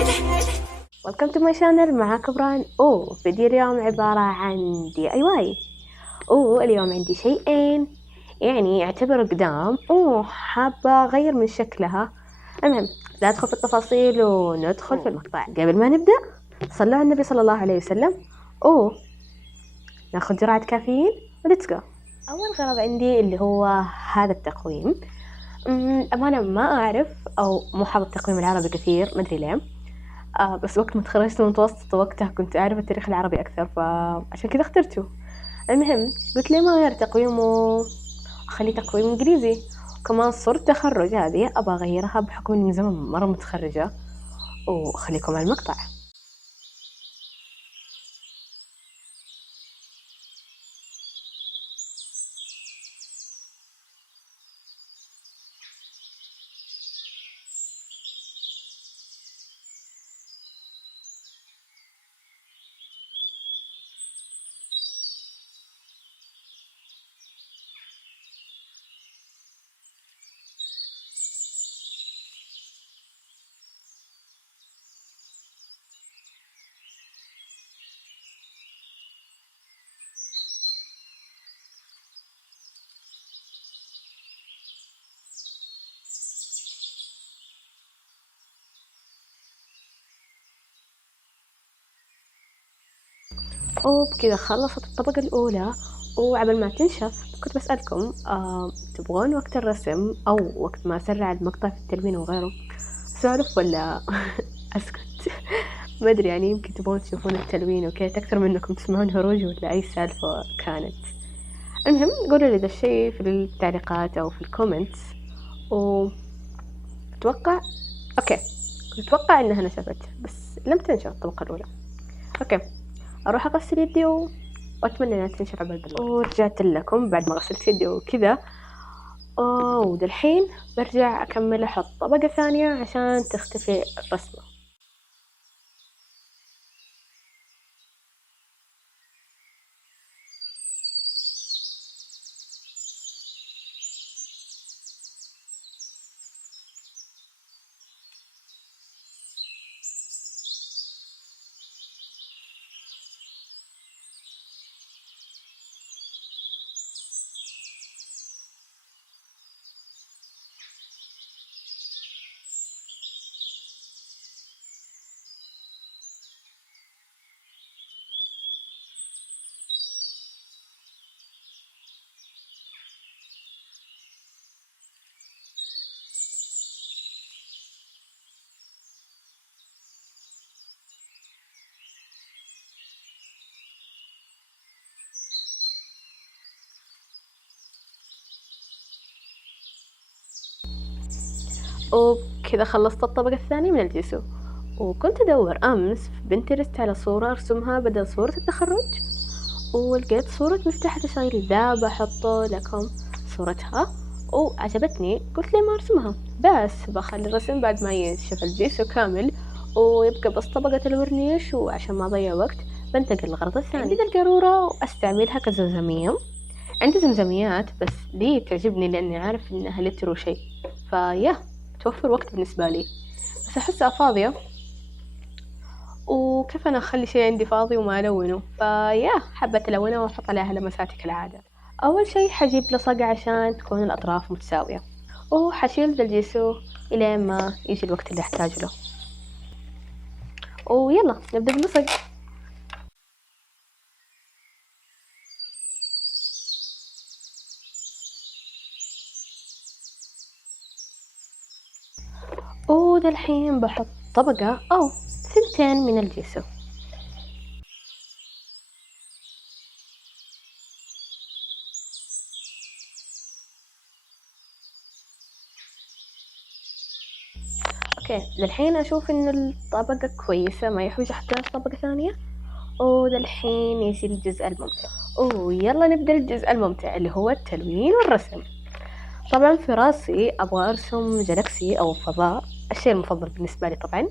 Welcome to my channel. معاك بران. فيديو اليوم عبارة عن DIY. اليوم عندي شيئين، يعني يعتبر قدام، حابة أغير من شكلها. المهم لا أدخل في التفاصيل وندخل في المقطع. قبل ما نبدأ صلوا على النبي صلى الله عليه وسلم. ناخذ جرعة كافيين وليتس جو. أول غرض عندي اللي هو هذا التقويم. أمانة ما أعرف أو مو حافظ التقويم العربي كثير، ما أدري ليه. بس وقت ما تخرجت من المتوسط وقتها كنت أعرف التاريخ العربي أكثر، فعشان كذا اخترته. المهم قلت ليه ما أغير تقويمه، أخليه تقويم إنجليزي. وكمان صورة تخرج هذه أبغى أغيرها بحكم إني من زمان مرة متخرجة. وخليكم على المقطع. وبكذا خلصت الطبقة الأولى. وعبل ما تنشف كنت بسألكم تبغون وقت الرسم أو وقت ما أسرع المقطع في التلوين وغيره سولف ولا أسكت؟ ما أدري، يعني يمكن تبغون تشوفون التلوين وكيت أكثر من إنكم تسمعون هروج ولا أي سالفة كانت. المهم قولوا لي ذا الشي في التعليقات أو في الكومنتس. وأتوقع أوكي كنت أتوقع إنها نشفت بس لم تنشف الطبقة الأولى. أوكي أروح أغسل يدي وأتمنى إنها تنشف عبال بالله. ورجعت لكم بعد ما غسلت يدي وكذا. ودالحين برجع أكمل أحط طبقة ثانية عشان تختفي الرسمة. وكذا خلصت الطبقة الثانية من الجيسو. وكنت أدور أمس في بنترست على صورة أرسمها بدل صورة التخرج، ولقيت صورة مفتاح تشغيل ذا بحطه لكم صورتها وعجبتني. قلت لي ما أرسمها، بس بخلي الرسم بعد ما ينشف الجيسو كامل ويبقى بس طبقة الورنيش. وعشان ما أضيع وقت بنتقل للغرض الثاني. عندي القارورة وأستعملها كزمزمية. عندي زمزميات بس دي تعجبني لأني عارف إنها لتر وشي، توفر وقت بالنسبة لي. بس أحسها فاضية وكيف أنا أخلي شيء عندي فاضي وما ألونه، حبة ألونه وأحط عليها لمساتي كالعادة. أول شي حجيب لصق عشان تكون الأطراف متساوية، وحشيل ذا الجيسو إلين ما يجي الوقت اللي أحتاج له. ويلا نبدأ باللصق. وذا الحين بحط طبقة أو ثنتين من الجيسو. اوكي للحين اشوف ان الطبقة كويسة ما يحوج احتاج طبقة ثانية. وللحين يجي الجزء الممتع. يلا نبدأ الجزء الممتع اللي هو التلوين والرسم. طبعا في راسي ابغى ارسم جالكسي او فضاء، الشيء المفضل بالنسبة لي طبعا.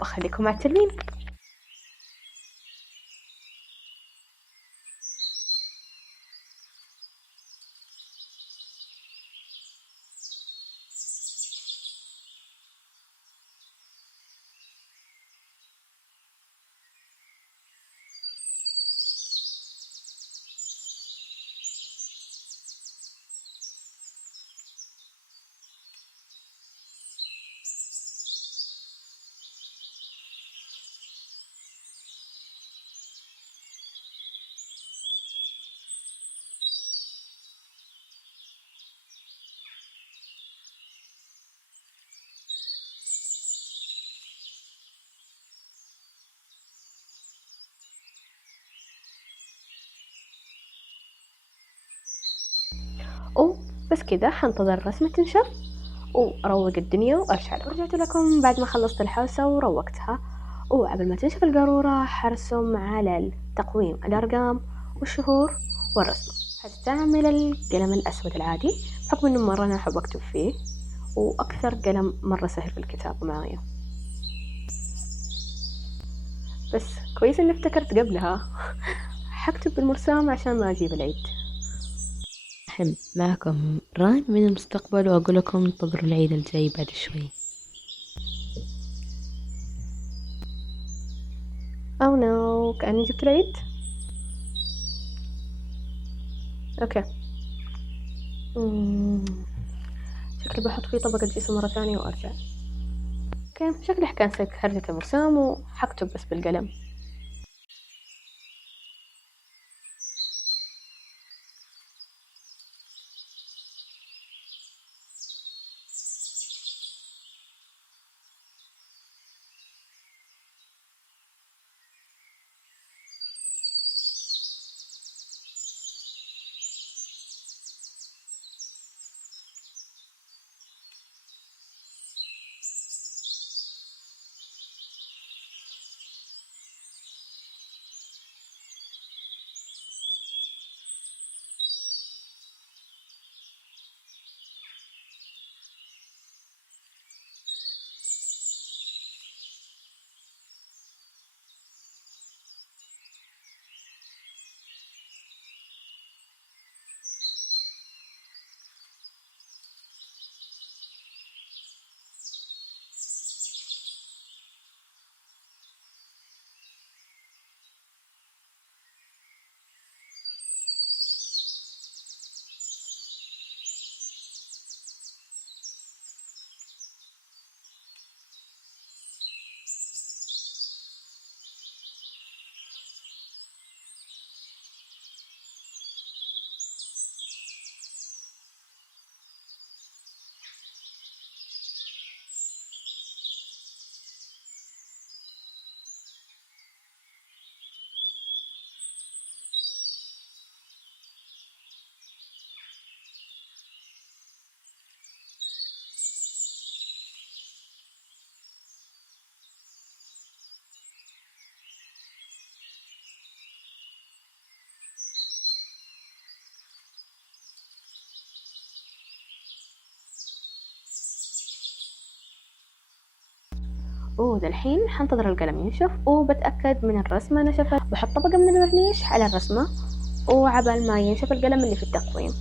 بخليكم مع التلوين. وبس كذا حنتظر الرسمة تنشف وأروق الدنيا وأرجع لكم. رجعت لكم بعد ما خلصت الحوسة وروقتها. وقبل ما تنشف القارورة حرسم على التقويم الأرقام والشهور والرسمة. هستعمل القلم الأسود العادي بحكم إنه مرة أنا أحب أكتب فيه، وأكثر قلم مرة سهل في الكتابة معايا. بس كويس إني افتكرت قبلها. حكتب بالمرسام عشان ما أجيب العيد. الحين معكم ران من المستقبل، وأقول لكم انتظروا العيد الجاي بعد شوي. أو نو، كأني جبت العيد. أوكي. شكلي بحط فيه طبقة جسم مرة ثانية وأرجع. اوكي، شكلي حكنسل هرجة المرسام وحكتب بس بالقلم. الحين حنتظر القلم ينشف وبتأكد من الرسمة نشفت. بحط طبقة من الورنيش على الرسمة وعبال ما ينشف القلم اللي في التقويم.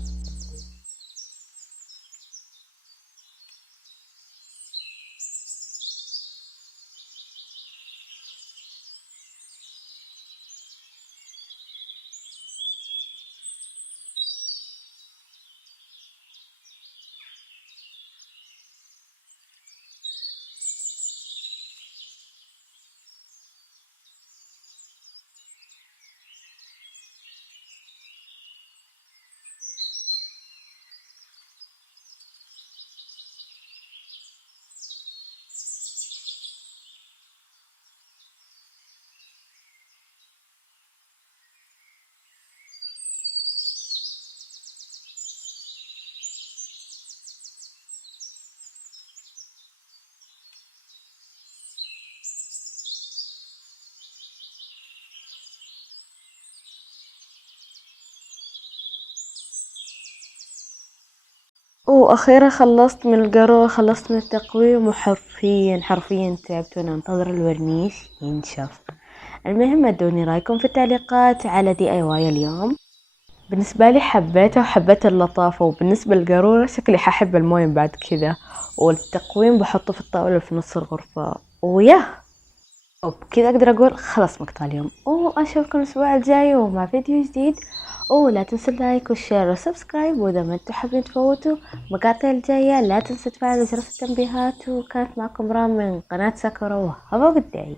وأخيرا خلصت من القروءة، خلصت من التقويم، وحرفيا تعبت وأنا أنتظر الورنيش ينشف. المهم ادوني رايكم في التعليقات على DIY اليوم. بالنسبة لي حبيته وحبيت اللطافة، وبالنسبة للقارورة شكلي ححب الموية بعد كذا، والتقويم بحطه في الطاولة في نص الغرفة وبكذا أقدر أقول خلص مقطع اليوم، وأشوفكم الأسبوع الجاي ومع فيديو جديد. لا تنسوا اللايك والشير والسبسكرايب، وإذا ما انتوا حابين تفوتوا مقاطع الجاية لا تنسوا تفعلوا جرس التنبيهات. وكانت معكم رام من قناة ساكورا، وهذا بالداعي.